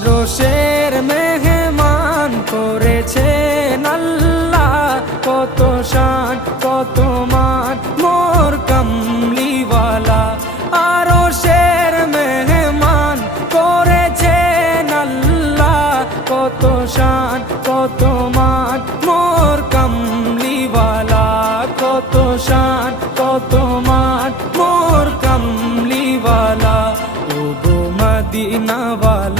আরশের মেহমান করেছেন আল্লাহ, কত শান কত মান মোর কামলিওয়ালা। আরশের মেহমান করেছেন আল্লাহ, কত শান কত মান মোর কামলিওয়ালা, কত শান কত মান মোর কামলিওয়ালা। ও গো মদিনাওয়ালা